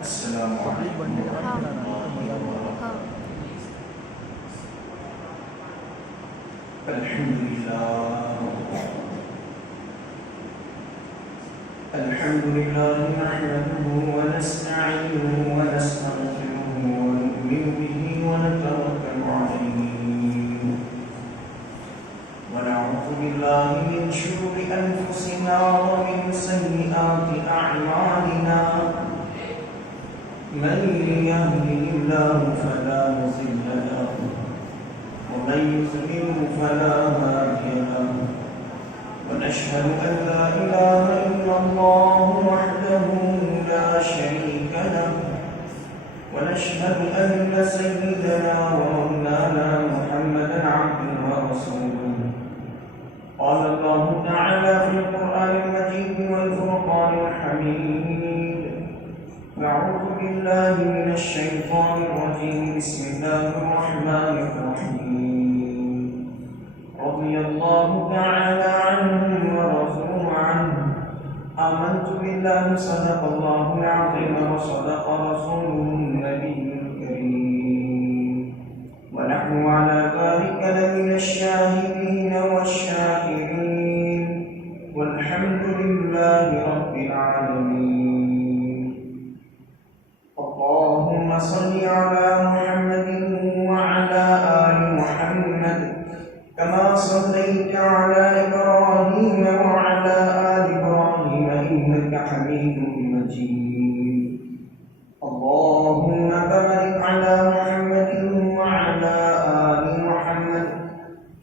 السلام علیکم ہاں ہاں الحمد لله نحمده ونستعينه ونستغفره ونؤمن به ونتوكل عليه ونعوذ بالله من شرور أنفسنا ومن سيئات أعمالنا من يهده الله فلا مضل له ومن يضلل فلا هادي له ونشهد أن لا إله إلا الله وحده لا شريك له ونشهد أن سيدنا ومولانا محمدا عبده ورسوله قال الله تعالى في القرآن المجيد والفرقان الحميد أعوذ بالله من الشيطان الرجيم بسم الله الرحمن الرحيم رضي الله تعالى عنهم ورضوا عنه آمنت بالله صدق الله العظيم وصدق رسوله النبي الكريم ونحن على ذلك لمن الشاهدين والشاكرين والحمد لله رب العالمين اللهم صل على محمد وعلى آل محمد كما صليت على إبراهيم وعلى آل إبراهيم إنك حميد مجيد اللهم بارك على محمد وعلى آل محمد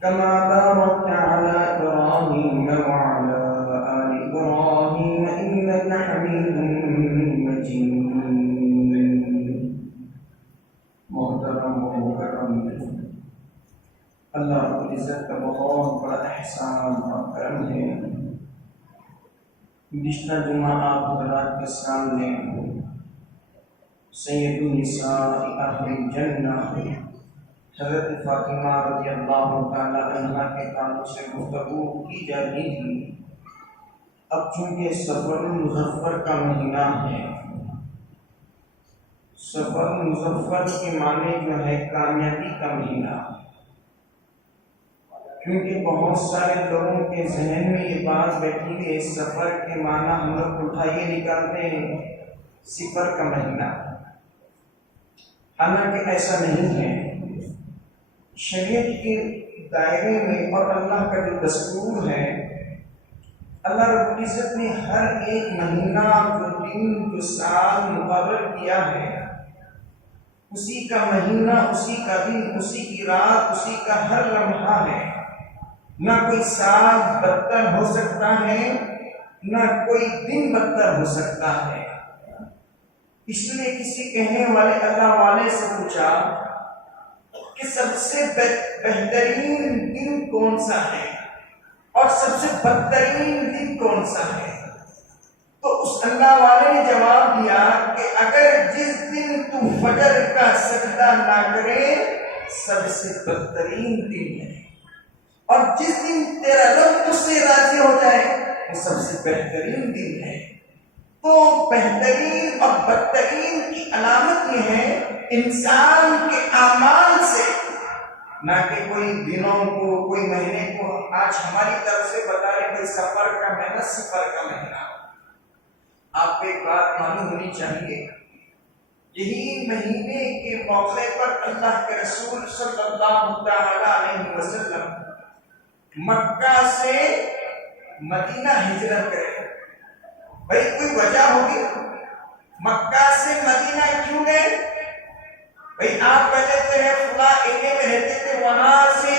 كما باركت على إبراهيم وعلى آل إبراهيم إنك حميد مجيد محترم و مکرم اللہ رب العزت کا بہت بڑا احسان اور کرم ہے۔ گزشتہ جمعہ آپ حضرات کے سامنے سید النساء اہل الجنہ حضرت فاطمہ رضی اللہ تعالی عنہا کے تعلق سے گفتگو کی جا رہی تھی۔ اب چونکہ سفر المظفر کا مہینہ ہے، سفر مظفر کے معنی جو ہے کامیابی کا مہینہ، کیونکہ بہت سارے لوگوں کے ذہن میں یہ بات بیٹھی ہے سفر کے معنی ہم لوگ اٹھائیے نکالتے ہیں صفر کا مہینہ، حالانکہ ایسا نہیں ہے۔ شریعت کے دائرے میں اور اللہ کا جو دستور ہے، اللہ رب العزت نے ہر ایک مہینہ جو دن جو سال مقرر کیا ہے، اسی کا مہینہ، اسی کا دن، اسی کی رات، اسی کا ہر لمحہ ہے۔ نہ کوئی سال بدتر ہو سکتا ہے، نہ کوئی دن بدتر ہو سکتا ہے۔ اس لیے کسی کہنے والے اللہ والے سے پوچھا کہ سب سے بہترین دن کون سا ہے اور سب سے بدترین دن کون سا ہے؟ تو اس اللہ والے نے جواب دیا کہ اگر جس دن تو فجر کا سجدہ نہ کرے سب سے بدترین دن ہے، اور جس دن تیرا رب تجھ سے راضی ہو جائے وہ سب سے بہترین دن ہے۔ تو بہترین اور بدترین کی علامت یہ ہے انسان کے اعمال سے، نہ کہ کوئی دنوں کو، کوئی مہینے کو۔ آج ہماری طرف سے بتا رہے کوئی سفر کا مہینہ، صفر کا مہینہ۔ آپ کو ایک بات معلوم ہونی چاہیے، یہی مہینے کے موقع پر اللہ کے رسول صلی اللہ علیہ وسلم مکہ سے مدینہ ہجرت کرے۔ بھائی کوئی وجہ ہوگی مکہ سے مدینہ کیوں گئے؟ بھائی آپ پہلے تو ہے فلاں ایریا میں رہتے تھے، وہاں سے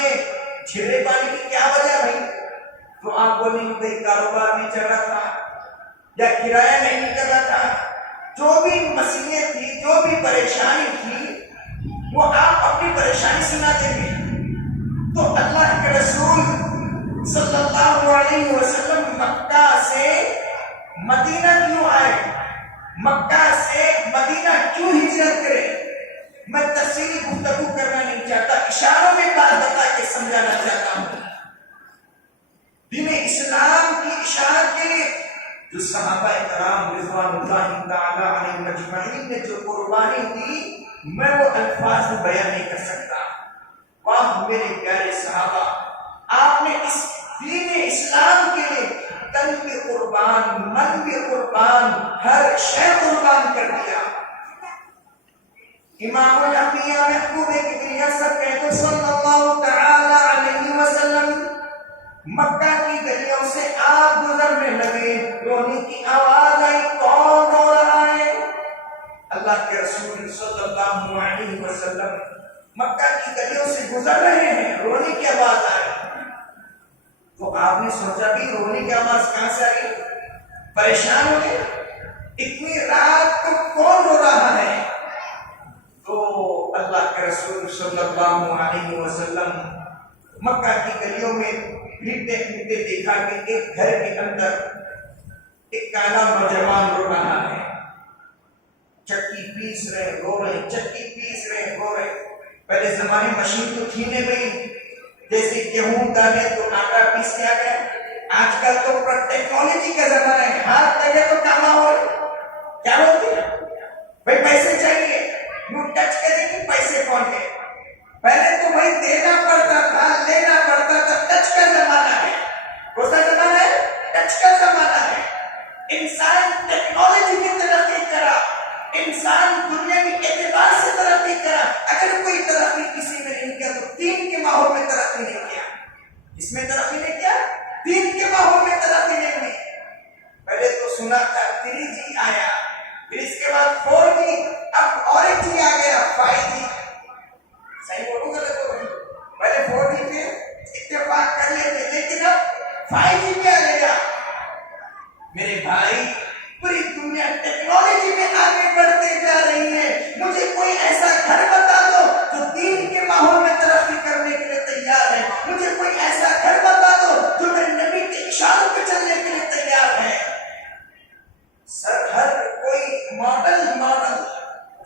چھڑے پانی کی کیا وجہ بھائی؟ تو آپ بولیں گے بھائی کاروبار نہیں چل رہا تھا یا کرایہ نہیں نکل رہا تھا، جو بھی مسئلے تھی، جو بھی پریشانی تھی، وہ آپ اپنی پریشانی سنا دیں گے۔ تو اللہ کے رسول صلی اللہ علیہ وسلم مکہ سے مدینہ کیوں آئے، مکہ سے مدینہ کیوں ہجرت کرے؟ میں تفصیلی گفتگو کرنا نہیں چاہتا، اشاروں میں بات بتا کے سمجھانا چاہتا ہوں۔ دین اسلام کی اشاعت کے لیے جو صحابہ کرام رضوان اللہ تعالی علیہم مجمعین نے جو قربانی دی میں وہ الفاظ میں بیان نہیں کر سکتا. واہ میرے پیارے صحابہ، آپ نے اس دین اسلام کے لیے تن بھی قربان، من بھی قربان، ہر شے قربان کر دیا. امام الانبیاء محبوب کبریا سب کہتے صلی اللہ تعالی علیہ وسلم مکہ کی گلیوں سے آپ گزرنے لگے، رونے کی آواز آئی، کون رو رہا ہے؟ اللہ کے رسول صلی اللہ علیہ وسلم مکہ کی گلیوں سے گزر رہے ہیں، رونے کی آواز آئی. تو آپ نے سوچا بھی رونے کی آواز کہاں سے آئی؟ پریشان ہو گئے، اتنی رات کو کون رو رہا ہے؟ تو اللہ کے رسول صلی اللہ علیہ وسلم مکہ کی گلیوں میں پھرتے پھرتے دیکھا کہ ایک گھر کے اندر ایک کالا نوجوان رو رہا ہے. چکی پیس رہے رو رہے، چکی پیس رہے رو رہے. پہلے زمانے مشین تو تھی نہیں بھائی، جیسے گیہوں ڈالے تو آٹا پیس کے آ گیا. آج کل تو ٹیکنالوجی کا زمانہ ہے، ہاتھ لگے تو کام ہو. کیا بولتے ہیں بھائی پیسے چاہیے، یوں ٹچ کریں گے پیسے پہنچے. پہلے تو بھائی دینا پڑتا تھا، لینا پڑتا تھا. ٹچ کا زمانہ ہے. کون سا زمانہ ہے؟ ٹچ کا زمانہ ہے. انسان ٹیکنالوجی کی ترقی کرا، انسان دنیا کی اعتبار سے ترقی کرا. اگر کوئی ترقی کسی میں نہیں کیا تو دین کے ماحول میں ترقی نہیں کیا. اس میں ترقی نہیں کیا، دین کے ماحول میں ترقی نہیں کی. پہلے تو سنا تھا 3G آیا، پھر اس کے بعد 4G، اب اور ایک چیز آ گیا 5G. صحیح بولوں گا تو پہلے 4G پہ اتفاق کر لیتے، لیکن اب 5G پہ آ گیا. میرے بھائی پوری دنیا ٹیکنالوجی میں آگے بڑھتے جا رہی ہے. مجھے کوئی ایسا گھر بتا دو جو دین کے ماحول میں ترقی کرنے کے لیے تیار ہے. مجھے کوئی ایسا گھر بتا دو جو میرے نبی کے اشاروں پہ چلنے کے لیے تیار ہے. سر ہر کوئی ماڈل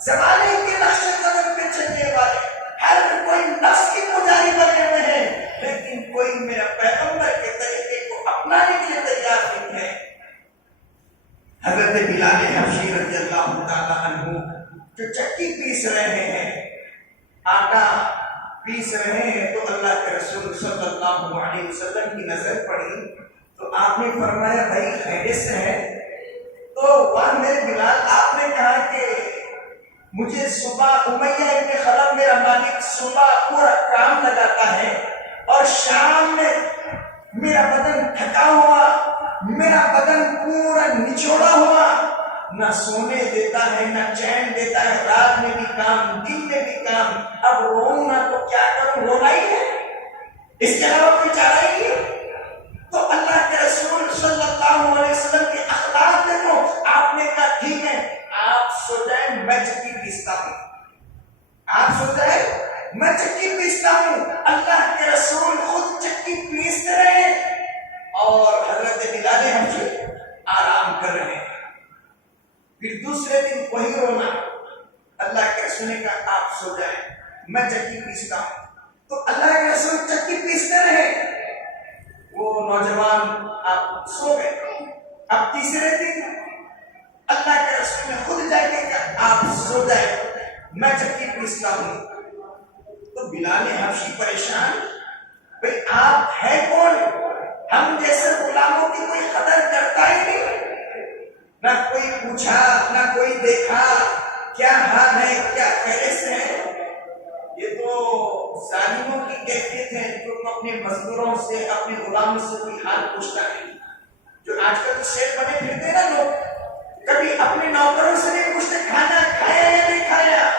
زمانے کے نقش قدم پہ چلنے والے، ہر کوئی نفس کی پجاری بنے ہوئے ہیں، لیکن کوئی میرا پیغمبر کے طریقے کو اپنانے کے لیے تیار نہیں ہے. حضرت بلال حبشی رضی اللہ تعالیٰ عنہ جو چکی پیس رہے ہیں، آٹا پیس رہے ہیں، تو اللہ کے رسول صلی اللہ علیہ وسلم کی نظر پڑی تو آپ نے فرمایا بھائی خیریت سے ہے؟ تو وہاں میرے بلال آپ نے کہا کہ مجھے صبح امیہ ابن خلف میرا مالک صبح پورا کام لگاتا ہے اور شام میں میرا بدن تھکا ہوا، میرا بدن پورا نچوڑا ہوا، نہ سونے دیتا ہے نہ چین دیتا ہے، رات میں بھی کام دن میں بھی کام. اب روؤں نہ تو کیا کروں، رونا ہی ہے، اس کے علاوہ کوئی چارہ ہی ہے. تو اللہ کے رسول صلی اللہ علیہ وسلم کے اخلاق دیکھو. آپ نے کہا ٹھیک ہے آپ سو جائیں میں چکی پیستا ہوں، آپ سو جائیں میں چکی پیستا ہوں. اللہ کے رسول خود چکی پیستے رہے اور حضرت بلال حبشی آرام کر رہے ہیں. پھر دوسرے دن وہی رونا. اللہ کے رسول نے کہا آپ سو جائیں میں چکی پیستا ہوں. تو اللہ کے رسول چکی پیستے رہے، وہ نوجوان آپ سو گئے. اب تیسرے دن اللہ کے رسول نے خود جا کے کہا آپ سو جائیں میں چکی پیستا ہوں. تو بلال حبشی پریشان، بھئی آپ ہے کون؟ ہم جیسے غلاموں کی کوئی قدر کرتا ہی نہیں. نہ کوئی پوچھا نہ کوئی دیکھا کیا حال ہے، کیا خیریت سے ہے. یہ تو ظالموں کی کیفیت ہے جو اپنے مزدوروں سے اپنے غلاموں سے کوئی حال پوچھتا نہیں. جو آج کل تو شیخ بنے پھرتے نا لوگ، کبھی اپنے نوکروں سے نہیں پوچھتے کھانا کھایا یا نہیں کھایا،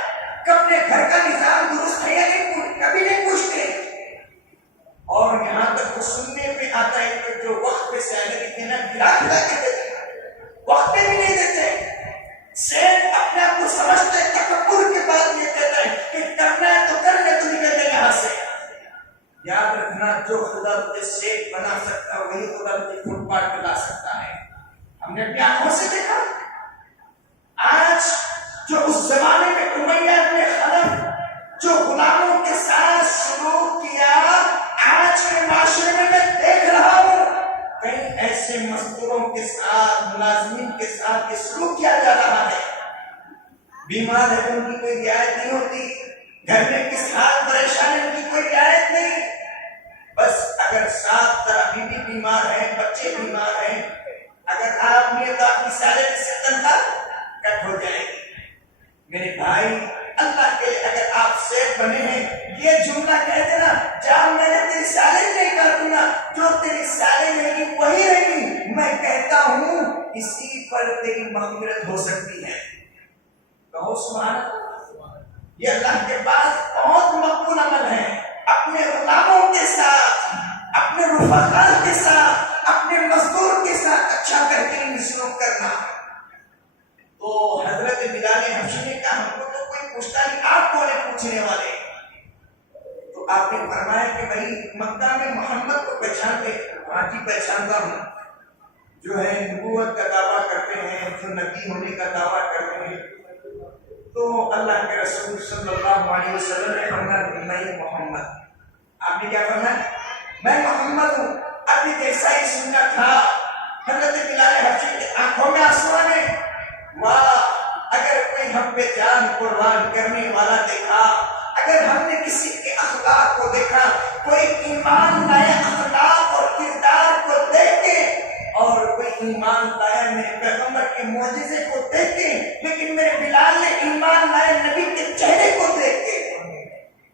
اپنے گھر کا نظام درست ہے یا نہیں، کبھی نہیں پوچھتے. اور یہاں تک وہ سننے پہ آتا ہے کہ جو وقت پہ سیلری دینا گرا گرا کے دیتے، وقت پہ بھی نہیں دیتے. شیخ اپنے آپ کو سمجھتے تکبر کے بعد یہ کہتا ہے کہ کرنا ہے تو کر لے، تو نکل جائے یہاں سے. یاد رکھنا جو خدا تجھے شیخ بنا سکتا ہے وہی خدا تجھے فٹ پاتھ پہ لا سکتا ہے. ہم نے اپنی آنکھوں سے دیکھا آج جو اس زمانے میں امیہ ابن خلف جو غلاموں کے ساتھ سلوک کیا، آج کے معاشرے میں میں دیکھ رہا ہوں کئی ایسے مزدوروں کے ساتھ ساتھ یہ سلوک کیا جا رہا ہے. بیمار ہے ان کی کوئی رعایت نہیں ہوتی, گھر میں کس حال پریشان ہے ان کی کوئی رعایت نہیں. بس اگر ساتھ طرح بیوی بیمار ہے, بچے بیمار ہیں, اگر آپ نے تو آپ کی سیلری سے تنخواہ کٹ ہو جائے گی. میرے بھائی اللہ کے لیے اگر آپ سیٹ بنے ہیں, یہ جملہ کہہ دینا, جب میں نے تیری سیلری نہیں کاٹوں گا, جو تیری سیلری رہے گی وہی رہے گی. میں کہتا ہوں اسی پر تیری مغفرت ہو سکتی ہے. کہو سبحان اللہ. یہ اللہ کے پاس بہت مقبول عمل ہے. اپنے غلاموں کے ساتھ, اپنے رفقا کے ساتھ, اپنے مزدور کے ساتھ اچھا بہترین سلوک کرنا. تو حضرت بلال حبشی نے کہا ہم کو تو کوئی پوچھتا نہیں, آپ کون ہیں پوچھنے والے؟ تو آپ نے فرمایا کہ بھائی مکہ میں محمد کو پہچانتے؟ ہاں جی پہچانتا ہوں. جو ہے نبوت کا دعویٰ کرتے ہیں, جو نبی ہونے کا دعویٰ کرتے ہیں. تو اللہ کے رسول صلی اللہ علیہ وسلم نے فرمایا میں محمد. آپ نے کیا فرمایا؟ میں محمد ہوں. ابھی جیسا ہی سننا تھا حضرت بلال حبشی کی آنکھوں میں آنسو آنے. واہ اگر کوئی ہم پہ جان قربان کرنے والا دیکھا, اگر ہم نے کسی کے اخلاق کو دیکھا, کوئی ایمان لائے اخلاق اور کردار کو دیکھ کے, اور کوئی ایمان لایا میرے پیغمبر کے معجزے کو دیکھ کے, لیکن میرے بلال نے ایمان لائے نبی کے چہرے کو دیکھ کے,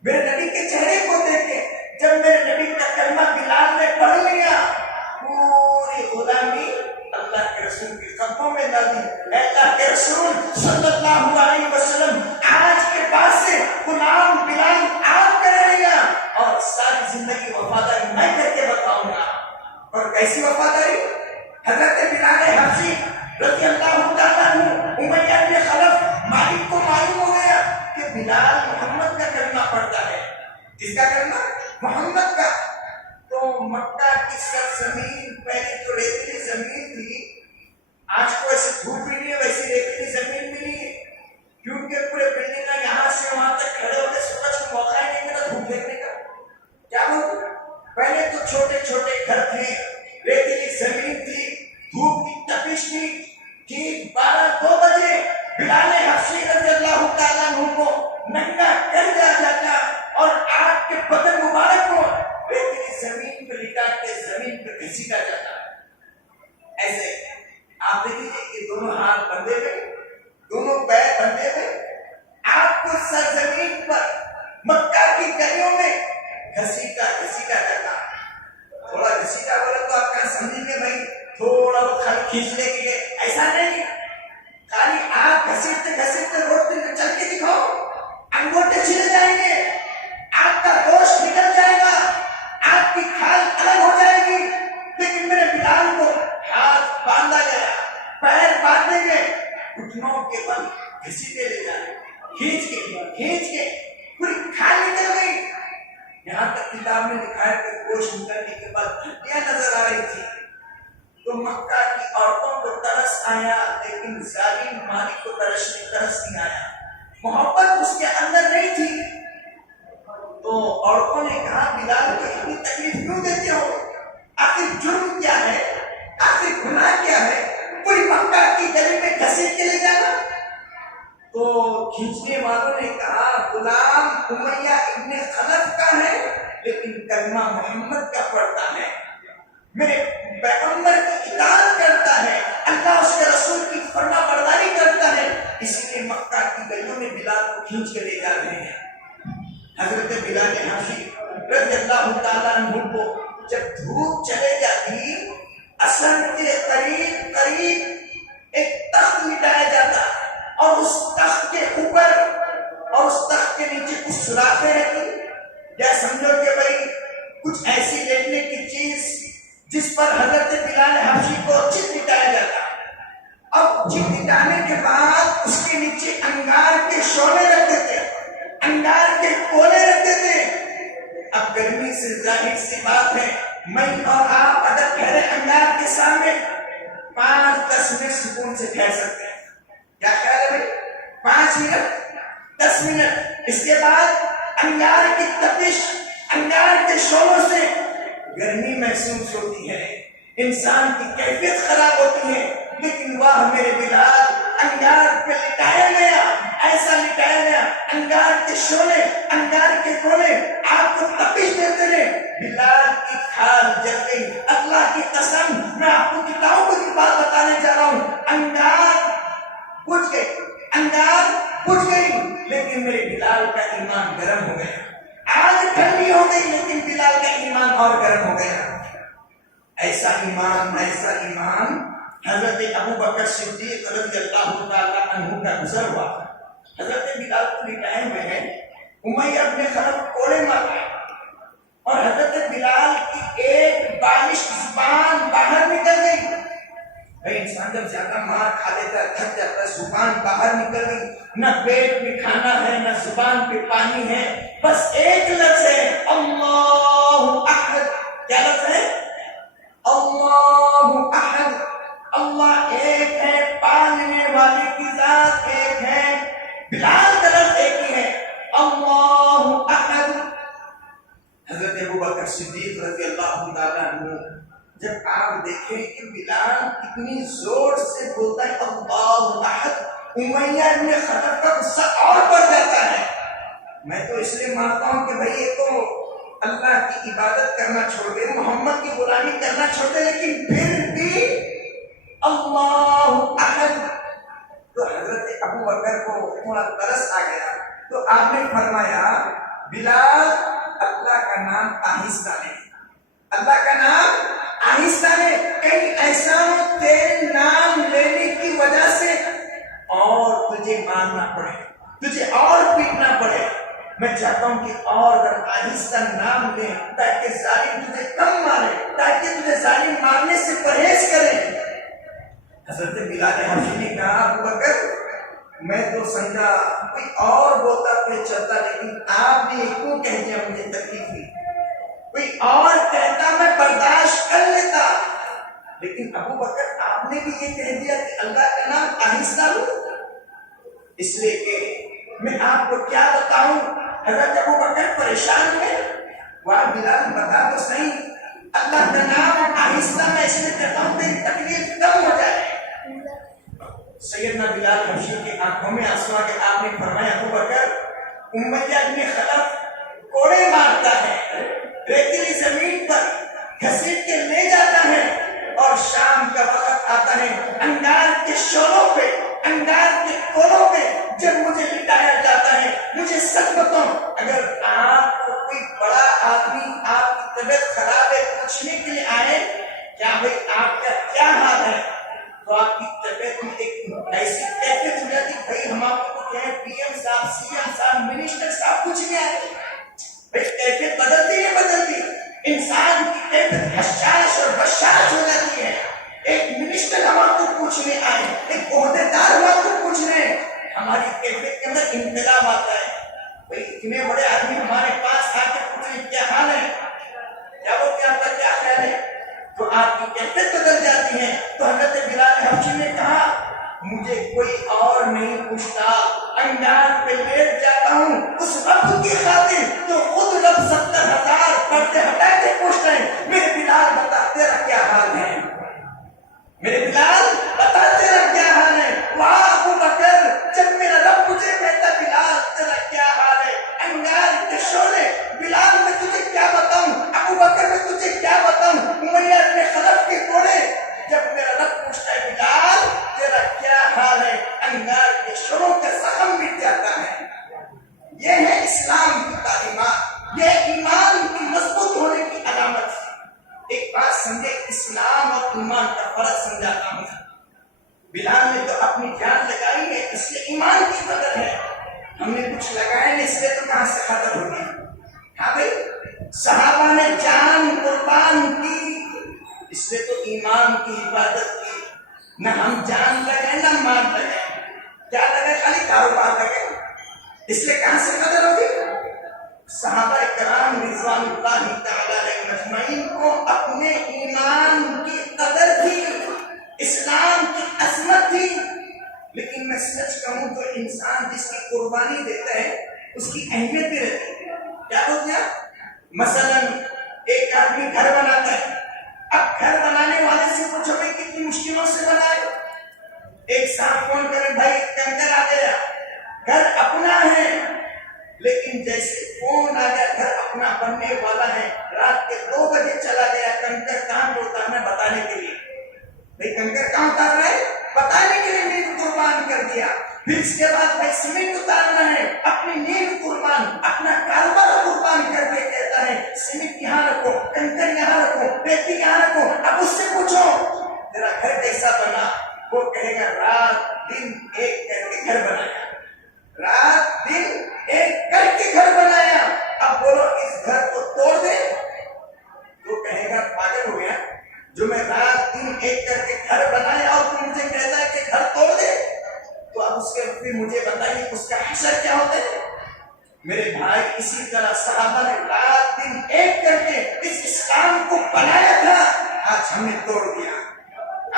میرے نبی کے چہرے کو دیکھ کے. جب میرے نبی کا کلمہ بلال نے پڑھ لیا, پوری غلامی اللہ کے رسول کے قدموں میں ڈال دی. اللہ کے رسول صلی اللہ علیہ وسلم آج کے بعد سے غلام بلال آپ کا رہے گا, اور ساری زندگی وفاداری میں کر کے بتاؤں گا. اور کیسی وفاداری؟ حضرت بلال حبشی رضی اللہ تعالیٰ عنہ امیہ بن خلف مالک کو معلوم ہو گیا کہ بلال محمد کا کلمہ پڑھتا ہے. کس کا کلمہ؟ محمد کا. تو مکہ کی سرزمین پہلے جو ریتیلی زمین تھی, آج کو ایسے دھوپ بھی نہیں ہے, ویسی ریتیلی زمین بھی نہیں ہے, کیونکہ پورے بلڈنگ یہاں سے وہاں تک کھڑے ہوتے سورج کو موقع ہی نہیں ملا دھوپ دیکھنے کا. کیا بولتے؟ پہلے تو چھوٹے چھوٹے گھر تھے, ریتیلی زمین تھی, دھوپ کی تپش تھی. ٹھیک 12-2 بجے بلال حبشی رضی اللہ تعالیٰ عنہ کو ننگا کر دیا جاتا, اور آگ کے بدن مبارک کو ریتیلی زمین پہ لٹا کے زمین پہ گھسیٹا جاتا. ایسے آپ دیکھیے کہ دونوں ہاتھ بندھے ہوئے, دونوں پیر بندھے ہوئے, آپ کو سرزمین پر مکہ کی گلیوں میں گھسیٹا جاتا. تھوڑا گھسیٹا بولے تو آپ کیا سمجھیں گے بھائی تھوڑا وہ کھینچنے کے لیے؟ ایسا نہیں, خالی آپ گھسیٹتے روڈ پہ چل کے دکھاؤ, انگوٹھے چھل جائیں گے, آپ کا گوشت نکل جائے گا, آپ کی کھال الگ ہو جائے گی. لیکن میرے بلال کو ہاتھ باندھا گیا, پیر باندھے گئے, گھٹنوں کے بل گھسیٹے لے جائے, کھینچ کے پوری کھال نکل گئی. یہاں تک کتاب میں لکھا ہے کہ گوشت نکلنے کے بعد ہڈیاں نظر آ رہی تھی. تو مکہ کی عورتوں کو ترس آیا, لیکن ظالم مالک کو ترس نہیں آیا. محبت اس کے اندر نہیں تھی. تو عورتوں نے کہا بلال کو اتنی تکلیف کیوں دیتے ہو؟ آخر جرم کیا ہے, آخر گناہ کیا ہے, پوری مکہ کی گلی میں گھسیٹ کے لے جانا؟ تو کھینچنے والوں نے کہا غلام امیہ ابن خلف کا ہے, لیکن کلمہ محمد کا پڑھتا ہے, میرے پیغمبر کی اطاعت کرتا ہے, اللہ اس کے رسول کی فرما برداری کرتا ہے, اس لیے مکہ کی گلیوں میں بلال کو کھینچ کے لے جا رہے ہیں. حضرت بلال حبشی رضی اللہ تعالیٰ عنہ کو جب دھوپ چلے جاتی, اثر کے قریب ایک تخت مٹایا جاتا, اور اس تخت کے اوپر اور اس تخت کے نیچے کچھ سوراخیں رہتی, یا سمجھو کہ بھائی کچھ ایسی لیٹنے کی چیز جس پر حضرت بلال حبشی کو چت مٹایا جاتا. اب چت مٹانے کے بعد اس کے نیچے انگار کے شعلے رکھتے تھے, انگار کے کولے رکھتے تھے. اب گرمی سے ظاہر سی بات ہے, میں اور آپ اگر ٹھہرے انگار کے سامنے 5-10 منٹ سکون سے ٹھہر سکتے ہیں. کیا خیال ہے بھائی؟ 5 منٹ 10 منٹ. اس کے بعد انگار کی تپش, انگار کے شعلوں سے گرمی محسوس ہوتی ہے, انسان کی کیفیت خراب ہوتی ہے. لیکن واہ میرے بلال، انگار پہ لٹایا گیا، ایسا لٹایا گیا، انگار کے شعلے، انگار کے گولے آپ کو تپش دیتے رہے، بلال کی کھال جل گئی۔ اللہ کی قسم میں آپ کو کتابوں کی بات بتانے جا رہا ہوں، انگار بجھ گئی، انگار بجھ گئی، لیکن میرے بلال کا ایمان گرم ہو گیا۔ آگ ٹھنڈی ہو گئی لیکن بلال کا ایمان اور گرم ہو گیا۔ ایسا ایمان حضرت ابو بکر صدیق رضی اللہ تعالی عنہ کا گزر ہوا۔ حضرت بلال کو لٹائے ہوئے ہیں، امیہ بن خلف کوڑے مارا اور حضرت بلال کی ایک بالش زبان باہر نکل گئی۔ بھائی انسان جب زیادہ مار کھا لیتا ہے تھک جاتا ہے، زبان باہر نکل گئی، نہ پیٹ میں کھانا ہے نہ زبان پہ پانی ہے، بس ایک لفظ ہے اللہ احد۔ کیا لفظ ہے؟ اللہ احد۔ اللہ ایک ہے، پالنے والے کی ذات ایک ہے، بلال کا لفظ ایک ہی ہے، اللہ احد۔ حضرت ابو بکر صدیق رضی اللہ تعالیٰ عنہ جب آپ دیکھیں کہ بلال کتنی زور سے بولتا ہے اللہ احد، امیہ بن خلف کا غصہ اور بڑھ جاتا ہے۔ میں تو اس لیے مانتا ہوں کہ بھائی یہ تو اللہ کی عبادت کرنا چھوڑ دے، محمد کی غلامی کرنا چھوڑ دے، لیکن پھر بھی اللہ احد۔ تو حضرت ابو بکر کو تھوڑا ترس آ گیا، تو آپ نے فرمایا بلال اللہ کا نام آہستہ لے، اللہ کا نام آہستہ لے، کہیں ایسا ہو تیرے نام لینے کی وجہ سے اور تجھے مارنا پڑے، تجھے اور پیٹنا پڑے۔ میں چاہتا ہوں کہ اور اگر آہستہ نام لے تاکہ ظالم تجھے کم مارے، تاکہ تجھے ظالم مارنے سے پرہیز کرے۔ حضرت بلال حبشی نے کہا ابو بکر میں تو سمجھا کوئی اور بولتا تو چلتا، لیکن آپ نے کیوں کہہ دیا مجھے تکلیف ہوئی، کوئی اور کہتا میں برداشت کر لیتا، لیکن ابو بکر آپ نے بھی یہ کہہ دیا کہ اللہ کا نام آہستہ لو۔ اس لیے کہ میں آپ کو کیا بتاؤں، حضرت ابو بکر پریشان ہے، واہ بلال بتا تو صحیح، اللہ کا نام آہستہ میں اس لیے کہتا ہوں تیری تکلیف کم ہو جائے۔ سیدنا بلال حبشی کی آنکھوں میں آنسو آ کے آپ نے فرمایا ابو بکر امیہ بن خلف کوڑے مارتا ہے، ریتیلی زمین پر گھسیٹ کے لے جاتا ہے، اور شام کا وقت آتا ہے، انگار کے شعلوں پہ، انگار کے کولوں پہ جب مجھے لٹایا جاتا ہے، مجھے سچ بتاؤ اگر آپ کو کوئی بڑا آدمی آپ کی طبیعت خراب ہے پوچھنے کے لیے آئے کیا بھائی آپ کا کیا حال ہے، تو آپ کی طبیعت میں ایک ایسی کیفیت ہو جاتی بھائی ہم آپ کو کہیں پی ایم صاحب، سی ایم صاحب، منسٹر صاحب پوچھنے آئے، بھائی کیفیت بدلتی ہے، بدلتی انسان کی کیفیت حشاش اور بشاش ہو جاتی ہے۔ ایک منسٹر ہم آپ کو پوچھنے آئے، ایک عہدیدار ہم آپ کو پوچھنے، ہماری کیفیت کے اندر انقلاب آتا ہے۔ بھائی اتنے بڑے آدمی ہمارے پاس آ کے پوچھیں کیا حال ہے، کیا وہ کیا آپ کا کیا خیال ہے، تو آپ کی کیفیت بدل جاتی ہے۔ تو حضرت بلال حبشی نے کہا مجھے کوئی اور نہیں پوچھتا، انگار پہ لیٹ جاتا ہوں اس رب کی خاطر تو خود رب 70,000 پردے ہٹا کے پوچھتے ہیں میرے بلال بتا تیرا کیا حال ہے، میرے بلال بتا تیرا کیا حال ہے۔ واہ ابو بکر جب میرا رب مجھے کہتا بلال تیرا کیا حال ہے، انگار کے شعلے، بلال میں تجھے کیا بتاؤں، ابو بکر میں تجھے کیا بتاؤں، امیہ بن خلف کے کوڑے، جب میرا رب پوچھتا ہے بلال تیرا کیا حال ہے، انگار کے شعلوں کا زخم مٹ جاتا ہے۔ یہ ہے اسلام کی تعلیمات، یہ ایمان کی مضبوط ہونے کی علامت ہے۔ ایک بات سمجھے، اسلام اور ایمان کا فرق سمجھاتا ہوں۔ بلال نے تو اپنی جان لگائی ہے اس لیے ایمان کی قدر ہے، ہم نے کچھ لگایا نہیں اس لیے تو کہاں سے قدر ہوگی۔ ہاں بھائی صحابہ نے جان قربان کی اس لیے تو ایمان کی حفاظت کی، نہ ہم جان لگے نہ مال لگے، کیا لگے خالی کاروبار لگے، اس لیے کہاں سے قدر ہوگی۔ صحابہ کرام رضوان اللہ تعالی علیہ مجمعین کو اپنے ایمان کی قدر تھی، اسلام کی عظمت تھی، لیکن میں سچ کہوں تو انسان جس کی قربانی دیتا ہے اس کی اہمیت بھی رہتی ہے۔ کیا ہو گیا، مثلا ایک آدمی گھر بناتا ہے، اب گھر بنانے والے سے پوچھو بھائی کتنی مشکلوں سے بنائے، ایک ساتھ فون کرے بھائی کنکر آ گیا، گھر اپنا ہے، لیکن جیسے فون آ گیا گھر اپنا بننے والا ہے، رات کے 2 بجے چلا گیا کنکر کہاں پہ اتارنا ہے بتانے کے لیے، بھائی کنکر کہاں اتار رہا ہے بتانے کے لیے نیند قربان کر دیا، پھر اس کے بعد بھائی سیمنٹ اتارنا ہے، اپنی نیند قربان، اپنا کاروبار قربان کر کے کہتا ہے سیمنٹ یہاں رکھو، کنکر یہاں رکھو، پیٹی یہاں رکھو، اب اس سے پوچھو تیرا گھر کیسا بنا، وہ کہے گا رات دن ایک کر کے گھر بنایا، رات دن ایک کر کے گھر بنایا، اب بولو اس گھر کو توڑ دے، وہ کہے گا پاگل ہو گیا جو میں رات دن ایک کر کے گھر بنایا اور تو مجھے کہتا ہے کہ گھر توڑ دے، تو اب اس کے پھر مجھے بتائیے اس کا حشر کیا ہوتا ہے؟ میرے بھائی اسی طرح صحابہ نے رات دن ایک کر کے اس اسلام کو بنایا تھا، آج ہم نے توڑ دیا،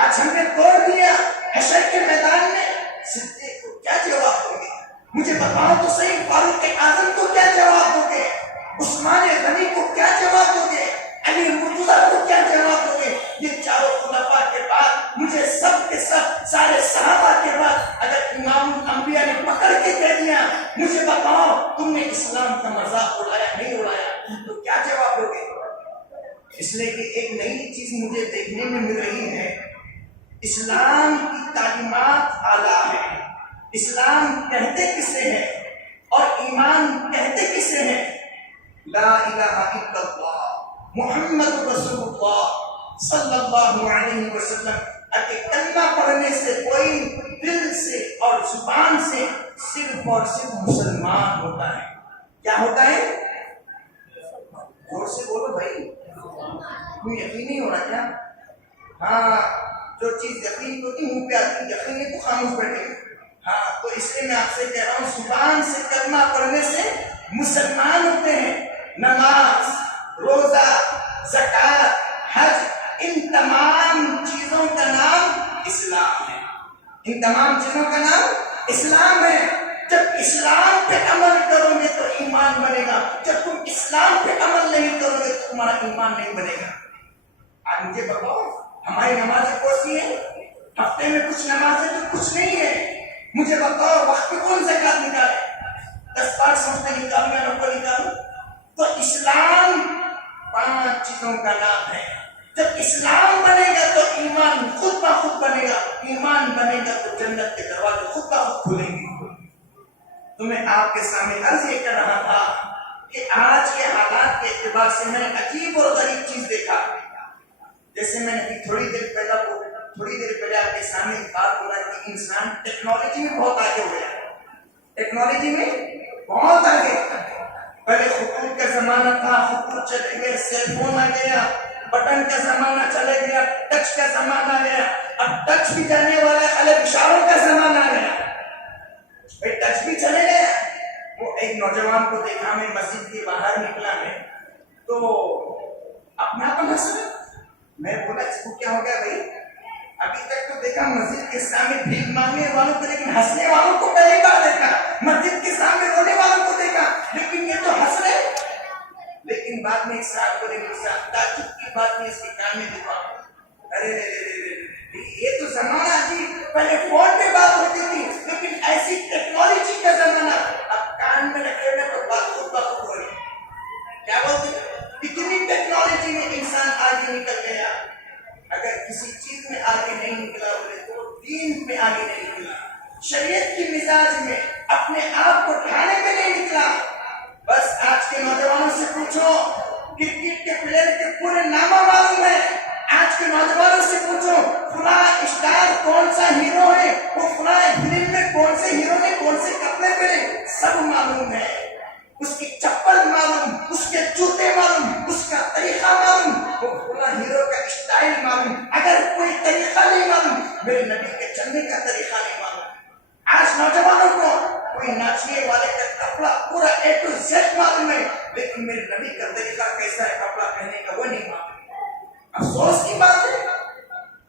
آج ہم نے توڑ دیا، حشر کے میدان میں صدیق کو کیا جواب دو گے؟ مجھے بتاؤ تو صحیح، فاروق اعظم کو کیا جواب دو گے؟ عثمان غنی کو کیا جواب دو گے؟ علی مرتضیٰ کو کیا جواب دو گے؟ یہ چاروں خلفاء کے بعد مجھے سب کے سب سارے صحابہ کے بعد اگر امام الانبیاء نے پکڑ کے کہہ دیا مجھے بتاؤ تم نے اسلام کا مذاق اڑایا نہیں اڑایا تو کیا جواب دو گے؟ اس لیے کہ ایک نئی چیز مجھے دیکھنے میں مل رہی ہے، اسلام کی تعلیمات اعلیٰ ہے، اسلام کہتے کسے ہیں اور ایمان کہتے کسے ہیں؟ لا الہ الا اللہ محمد رسول اللہ صلی اللہ علیہ وسلم، اگر کلمہ پڑھنے سے کوئی دل سے اور زبان سے صرف اور صرف مسلمان ہوتا ہے، کیا ہوتا ہے؟ زور سے بولو بھائی، کوئی یقین نہیں ہو رہا کیا؟ ہاں جو چیز یقین ہوتی منہ پہ آتی، یقین نہیں تو خاموش بیٹھے گا، ہاں تو اس لیے میں آپ سے کہہ رہا ہوں زبان سے کلمہ پڑھنے سے مسلمان ہوتے ہیں، نماز، روزہ، زکوٰۃ، حج، ان تمام چیزوں کا نام اسلام ہے، ان تمام چیزوں کا نام اسلام ہے، جب اسلام پہ عمل کرو گے تو ایمان بنے گا، جب تم اسلام پہ عمل نہیں کرو گے تو تمہارا ایمان نہیں بنے گا۔ آج مجھے بتاؤ ہماری نمازیں کون ہیں؟ ہفتے میں کچھ نمازیں تو کچھ نہیں ہے، مجھے بتاؤ وقت پہ کون زکوٰۃ نکالے؟ 10 بار سمجھتے نکالوں یا نکو نکالوں؟ تو اسلام 5 چیزوں کا نام ہے، جب اسلام بنے گا تو ایمان خود بخود بنے گا، ایمان بنے گا تو جنت کے دروازے خود بخود کھلیں گے۔ تو میں آپ کے سامنے عرض یہ کر رہا تھا کہ آج کے حالات کے اعتبار سے میں نے عجیب اور غریب چیز دیکھا، جیسے میں نے تھوڑی دیر پہلے آپ کے سامنے بات بولا کہ انسان ٹیکنالوجی میں بہت آگے ہو گیا، ٹیکنالوجی میں بہت آگے، پہلے خطوط کا زمانہ تھا، خطوط چلے گئے، سیل فون آ گیا، بٹن کا زمانہ چلے گیا، ٹچ کا زمانہ آ گیا، اب ٹچ بھی جانے والا ہے، الگ اشاروں کا زمانہ آ گیا، بھائی ٹچ بھی چلے گیا۔ وہ ایک نوجوان کو دیکھا میں مسجد کے باہر نکلا میں تو اپنا ہنس رہا، میں بولا اس کو کیا ہو گیا بھائی؟ ابھی تک تو دیکھا مسجد کے سامنے بھیک مانگنے والوں کو، لیکن ہنسنے والوں کو پہلی بار دیکھا، مسجد کے سامنے رونے والوں کو دیکھا، لیکن یہ تو ہنس رہے۔ لیکن بعد میں ایک ساتھ بولے تعجب کی بات میں اس کے کان میں دیکھا، ارے یہ تو زمانہ جی پہلے فون پہ بات ہوتی تھی، لیکن ایسی ٹیکنالوجی کا زمانہ، اب کان میں رکھے ہوئے تو بات خود بخود ہو رہی، کیا بولتے ہیں؟ اتنی ٹیکنالوجی میں انسان آگے نکل گیا، اگر کسی چیز میں آگے نہیں نکلا بولے تو دین پہ آگے نہیں نکلا، شریعت کی مزاج میں اپنے آپ کو ڈھانے میں نہیں نکلا۔ بس آج کے نوجوانوں سے پوچھو کرکٹ کے پلیئر کے پورے نامہ معلوم ہے، آج کے نوجوانوں سے پوچھو فلاں اسٹار کون سا ہیرو ہے، وہ فلاں فلم میں کون سے ہیرو نے کون سے کپڑے پہنے، سب معلوم ہے، اس کی چپل معلوم، اس کے جوتے معلوم، اس کا طریقہ معلوم، وہ فلاں ہیرو کا اسٹائل معلوم، اگر کوئی طریقہ نہیں معلوم، میرے نبی کے چلنے کا طریقہ نہیں معلوم۔ آج نوجوانوں کو کوئی ناچنے والے کا کپڑا پورا A to Z معلوم ہے، لیکن میرے نبی کا طریقہ کیسا ہے کپڑا پہننے کا وہ نہیں معلوم۔ افسوس کی بات ہے،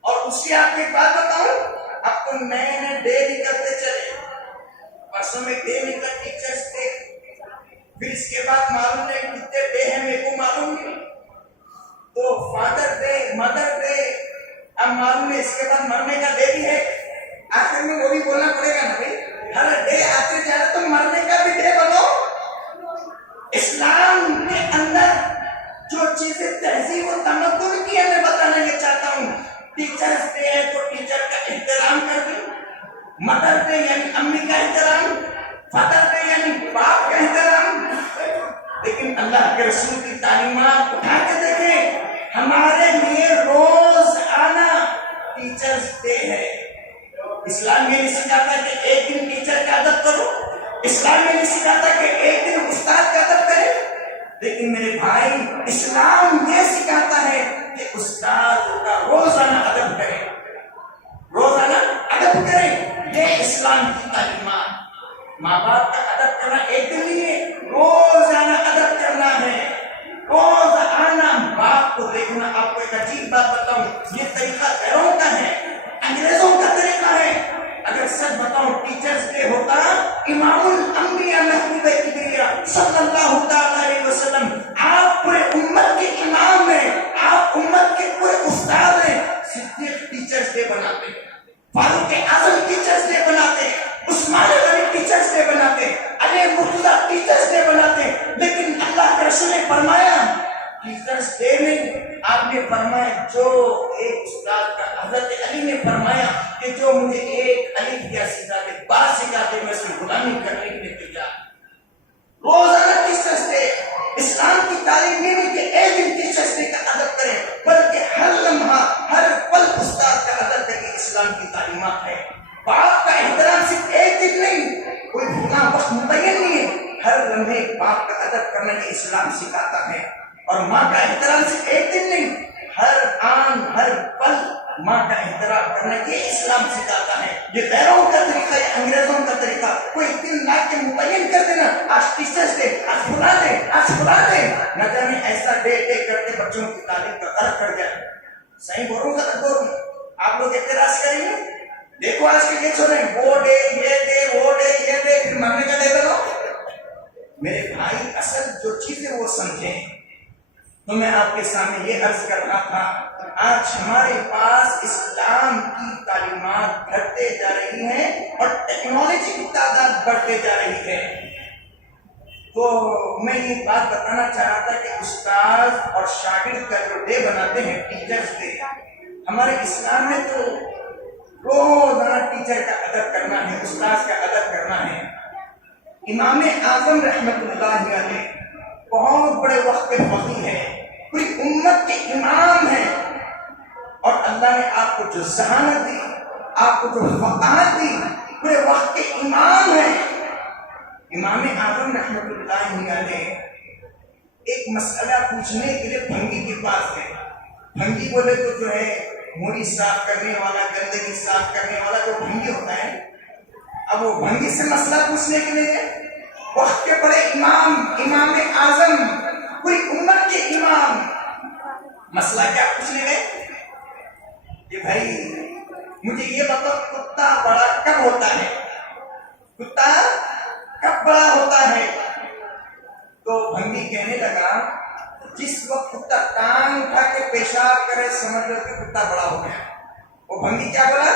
اور اس کی آپ کی بات بتاؤں، اب تو نئے نئے ڈے نکلتے چلے، پرسوں میں ڈے نکل ٹیچرس ڈے، پھر اس کے بعد معلوم ہے کتنے ڈے ہیں میرے کو معلوم نہیں، تو فادر ڈے، مدر ڈے، اب معلوم ہے اس کے بعد مرنے کا ڈے بھی ہے، آخر میں وہ بھی بولنا پڑے گا نا بھائی، ہر ڈے آتے جا رہے تو مرنے کا بھی ڈے بنو۔ اسلام کے اندر جو چیزیں تہذیب و تمدن کی ہے میں بتانا یہ چاہتا ہوں۔ ٹیچرز ڈے ہے تو ٹیچر کا احترام کر دیں، مدر ڈے یعنی امی کا احترام، فادر ڈے یعنی باپ کا احترام۔ لیکن اللہ کے رسول کی تعلیمات اٹھا کے دیکھیں، ہمارے لیے روز آنا ٹیچرز ڈے ہے۔ اسلام یہ نہیں سکھاتا کہ ایک دن ٹیچر کا ادب کرو، اسلام یہ نہیں سکھاتا کہ ایک دن استاد کا ادب کرے، لیکن میرے بھائی اسلام یہ سکھاتا ہے کہ استاد کا روزانہ ادب کرے، روزانہ ادب کرے۔ یہ اسلام کی تعلیمات۔ ماں باپ کا ادب کرنا ایک دن نہیں ہے، روزانہ ادب کرنا ہے۔ روزانہ باپ کو دیکھنا۔ آپ کو ایک عجیب بات بتاؤں، یہ طریقہ غیروں کا ہے، انگریزوں کا طریقہ ہے۔ اگر سچ بتاؤں ٹیچرز ڈے ہوتا، امام الانبیاء محبوب کبریا صلی اللہ تعالی علیہ وسلم، آپ پورے امت کے امام ہیں، آپ امت کے پورے استاد ہیں، صدیق ٹیچرز ڈے بناتے ہیں، فاروق اعظم ٹیچرز ڈے بناتے ہیں، عثمان غنی ٹیچرز ڈے بناتے ہیں، علی مرتضیٰ ٹیچرز ڈے بناتے ہیں۔ لیکن اللہ کے رسول نے فرمایا ٹیچرز ڈے نہیں، آپ نے فرمایا جو ایک استاد کا حضرت علی نے فرمایا کہ جو مجھے ایک الف یا سکھا دے، با سکھا دے، میں اس کی غلامی کرنے کے لیے تیار۔ روزانہ ٹیچرز ڈے۔ اسلام کی تعلیم یہ نہیں کہ ایک دن ٹیچرز ڈے کا ادب کریں، بلکہ ہر لمحہ ہر پل استاد کا ادب کریں۔ اسلام کی تعلیمات ہے۔ باپ کا احترام صرف ایک دن نہیں، کوئی فلاں وقت متعین نہیں ہے، ہر لمحے باپ کا ادب کرنے کے اسلام سکھاتا ہے۔ اور ماں کا احترام صرف ایک دن نہیں، ہر آن ہر پل ماں کا احترام کرنا یہ اسلام سکھاتا ہے۔ یہ غیروں کا طریقہ ہے، انگریزوں کا طریقہ۔ کوئی دن لا کے متعین کر دینا، آج ٹیچرز ڈے، آج بلا دے، آج بلا دے، نہ جانے ایسا ڈے کرتے بچوں کی تعلیم کا غرق کر جائے۔ صحیح بولوں گا تو آپ لوگ اعتراض کریں گے، دیکھو آج کے یہ چھوڑیں، وہ ڈے یہ ڈے وہ ڈے یہ ڈے، پھر مرنے کا ڈے بنو۔ میرے بھائی اصل جو چیزیں وہ سمجھیں۔ تو میں آپ کے سامنے یہ عرض کر رہا تھا، آج ہمارے پاس اسلام کی تعلیمات گھٹتے جا رہی ہیں اور ٹیکنالوجی کی تعداد بڑھتے جا رہی ہے۔ تو میں یہ بات بتانا چاہ رہا تھا کہ استاد اور شاگرد کا جو ڈے بناتے ہیں ٹیچرز ڈے، ہمارے اسلام میں تو روزانہ ٹیچر کا ادب کرنا ہے، استاد کا ادب کرنا ہے۔ امام اعظم رحمت اللہ علیہ بہت بڑے وقت کے فقیہ ہیں، پوری امت کے امام ہیں، اور اللہ نے آپ کو جو ذہانت دی، آپ کو جو فقاہت دی، پورے وقت کے امام ہیں۔ امام اعظم رحمت اللہ علیہ ایک مسئلہ پوچھنے کے لیے بھنگی کے پاس گئے۔ بھنگی بولے تو جو ہے موری صاف کرنے والا، گندگی صاف کرنے والا جو بھنگی ہوتا ہے، اب وہ بھنگی سے مسئلہ پوچھنے کے لیے گئے۔ وقت کے بڑے امام، امام اعظم، پوری امت کے امام، مسئلہ کیا پوچھنے گئے کہ بھائی مجھے یہ بتاؤ کتا بڑا کب ہوتا ہے، کتا کب بڑا ہوتا ہے؟ تو بھنگی کہنے لگا جس وقت کتا ٹانگ اٹھا کے پیشاب کرے سمجھ لو کہ کتا بڑا ہو گیا۔ وہ بھنگی کیا بولا؟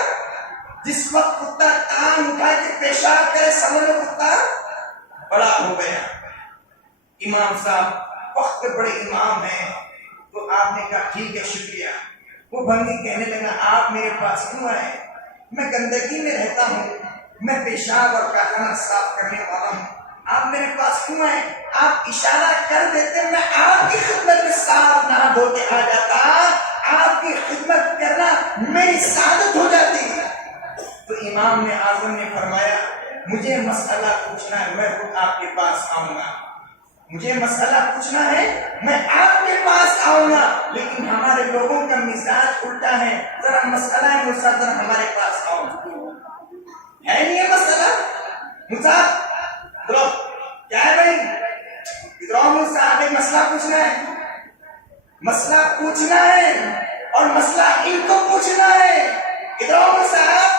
جس وقت کتا ٹانگ اٹھا کے پیشاب کرے سمجھ لو کتا بڑا ہو گیا۔ امام صاحب وقت کے بڑے امام ہیں، تو آپ نے کہا ٹھیک ہے شکریہ۔ وہ بھنگی کہنے لگا آپ میرے پاس کیوں آئے؟ میں گندگی میں رہتا ہوں، میں پیشاب اور پاخانہ صاف کرنے والا ہوں، آپ میرے پاس کیوں آئے؟ آپ اشارہ کر دیتے میں آپ کی خدمت میں صاف نہ دھو کے آ جاتا، آپ کی خدمت کرنا میری سعادت ہو جاتی۔ تو امام اعظم نے فرمایا مجھے مسئلہ پوچھنا ہے، میں خود آپ کے پاس آؤں گا، مجھے مسئلہ پوچھنا ہے میں آپ کے پاس آؤں گا، لیکن ہمارے لوگوں کا مزاج الٹا ہے، ذرا مسئلہ ہے مجھ سے ذرا ہمارے پاس آؤ۔ ہے نہیں یہ مسئلہ مزاج کیا ہے بھائی؟ ادھر مجھ سے آگے مسئلہ پوچھنا ہے، مسئلہ پوچھنا ہے اور مسئلہ ان کو پوچھنا ہے، ادھر مجھ سے آپ۔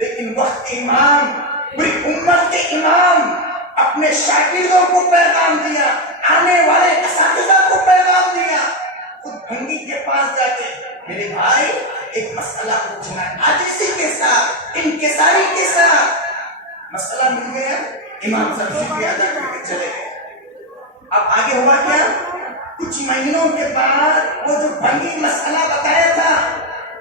لیکن وقت امام، پوری امت کے امام اپنے شاگردوں کو پیغام دیا، آنے والے اساتذہ کو پیغام دیا، خود بھنگی کے پاس جا کے میرے بھائی ایک مسئلہ پوچھنا ہے عاجزی کے ساتھ، انکساری کے ساتھ۔ مسئلہ مل گیا، امام صاحب شکریہ ادا کر کے چلے گئے۔ اب آگے ہوا کیا؟ کچھ مہینوں کے بعد وہ جو بھنگی مسئلہ بتایا تھا،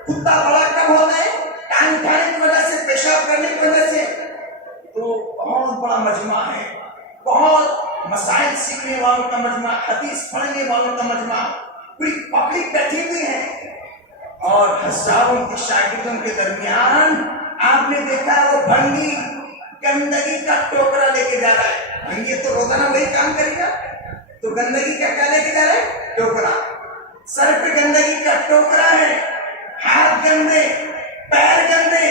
کتا بڑا کم ہوتا ہے ٹائم کھانے کی وجہ سے، پیشاب کرنے کی وجہ سے، تو بہت بڑا مجمع ہے، بہت مسائل سیکھنے والوں کا مجمع، حدیث پڑھنے والوں کا مجمع، پوری پبلک بیٹھی ہوئی ہے، اور ہزاروں کے شاگردوں کے درمیان آپ نے دیکھا وہ بھنگی گندگی کا ٹوکرا لے کے جا رہا ہے۔ بھنگی تو روزانہ وہی کام کرے گا، تو گندگی کا کیا لے کے جا رہا ہے؟ ٹوکرا۔ سر پہ گندگی کا ٹوکرا ہے، ہاتھ گندے، پیر گندے،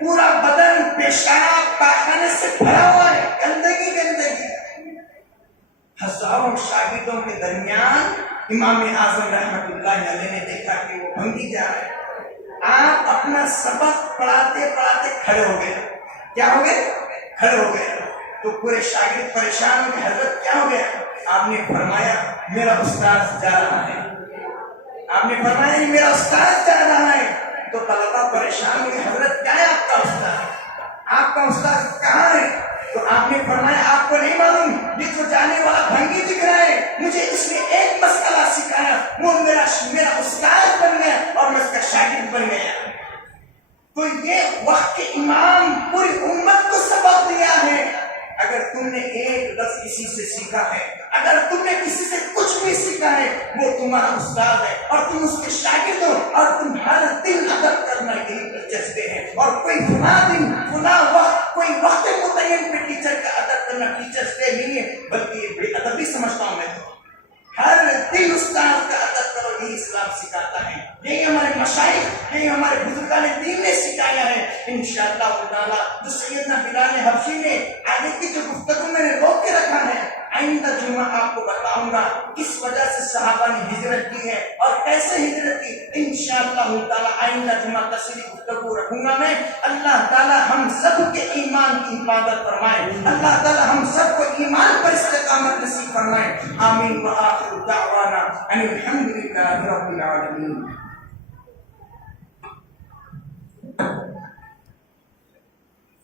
پورا بدن پیشاب پاخانے سے بھرا ہوا ہے، گندگی گندگی۔ ہزاروں شاگردوں کے درمیان امام اعظم رحمت اللہ علیہ نے دیکھا کہ وہ بھنگی جا رہا ہے۔ آپ اپنا سبق پڑھاتے پڑھاتے کھڑے ہو گئے۔ کیا ہو گئے؟ کھڑے ہو گئے۔ تو پورے شاگرد پریشان ہو گئے، حضرت کیا ہو گیا؟ آپ نے فرمایا میرا استاد جا رہا ہے۔ آپ نے فرمایا میرا استاد جا رہا ہے۔ تو طلبہ پریشان ہوئے، حضرت کیا ہے آپ کا استاد؟ آپ کا استاد کہاں ہے؟ تو آپ نے فرمایا آپ کو نہیں معلوم، یہ جو جانے والا بھنگی دکھ رہا ہے، مجھے اس نے ایک مسئلہ سکھایا، وہ میرا استاد بن گیا اور میں اس کا شاگرد بن گیا۔ تو یہ وقت کے امام پوری امت کو سبق دیا ہے۔ اگر تم نے ایک لفظ کسی سے سیکھا ہے، اگر تم نے کسی سے کچھ بھی سیکھا ہے، وہ تمہارا استاد ہے اور تم اس کے شاگرد ہو، اور تم ہر دن ادب کرنا یہی دلچسپے ہیں، اور کوئی فلاں دن فلاں وقت کوئی وقت متعین پہ ٹیچر کا ادب کرنا ٹیچرس ڈے نہیں ہے، بلکہ یہ بے ادبی سمجھتا ہوں میں تو۔ ہر دن استاد کا ادب کرو، یہی اسلام سکھاتا ہے، یہی ہمارے مشائخ، یہی ہمارے بزرگان دین نے سکھایا ہے۔ انشاءاللہ تعالی جو سیدنا بلال حبشی نے آگے کی جو گفتگو میں نے روک کے رکھا ہے، آئندہ جمعہ آپ کو بتاؤں گا کس وجہ سے صحابہ نے ہجرت کی ہے اور کیسے ہجرت کی۔ انشاءاللہ تعالی آئندہ جمعہ تفصیلی گفتگو رکھوں گا میں۔ اللہ تعالی ہم سب کے ایمان کی حفاظت فرمائے، اللہ تعالی ہم سب کو ایمان پر استقامت نصیب فرمائے۔ آمین وآخر دعوانا ان الحمد للہ رب العالمین۔